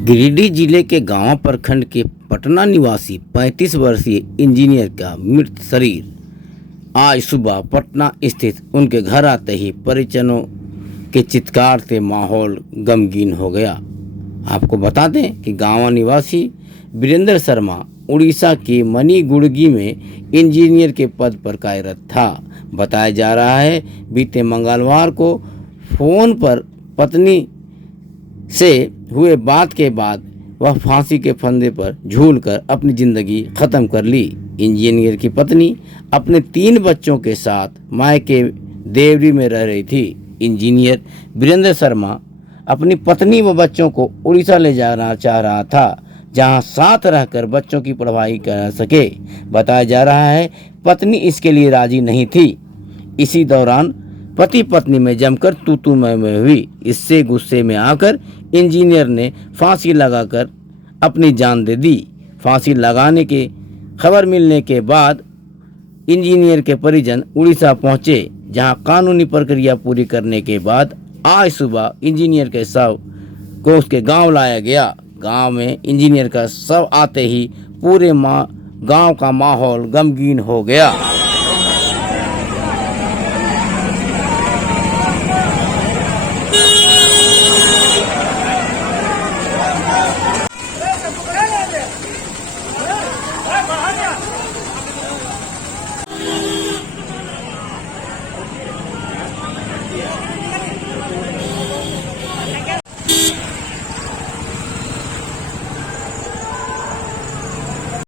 गिरिडीह जिले के गांव प्रखंड के पटना निवासी 35 वर्षीय इंजीनियर का मृत शरीर आज सुबह पटना स्थित उनके घर आते ही परिजनों के चित्कार से माहौल गमगीन हो गया। आपको बता दें कि गांव निवासी वीरेंद्र शर्मा उड़ीसा के मनीगुड़गी में इंजीनियर के पद पर कार्यरत था। बताया जा रहा है बीते मंगलवार को फोन पर पत्नी से हुए बात के बाद वह फांसी के फंदे पर झूलकर अपनी ज़िंदगी ख़त्म कर ली। इंजीनियर की पत्नी अपने 3 बच्चों के साथ मायके देवरी में रह रही थी। इंजीनियर वीरेंद्र शर्मा अपनी पत्नी व बच्चों को उड़ीसा ले जाना चाह रहा था, जहां साथ रहकर बच्चों की पढ़ाई कर सके। बताया जा रहा है पत्नी इसके लिए राजी नहीं थी। इसी दौरान पति पत्नी में जमकर तू मैं हुई। इससे गुस्से में आकर इंजीनियर ने फांसी लगाकर अपनी जान दे दी। फांसी लगाने की खबर मिलने के बाद इंजीनियर के परिजन उड़ीसा पहुंचे, जहां कानूनी प्रक्रिया पूरी करने के बाद आज सुबह इंजीनियर के शव को उसके गांव लाया गया। गांव में इंजीनियर का शव आते ही पूरे गांव का माहौल गमगीन हो गया।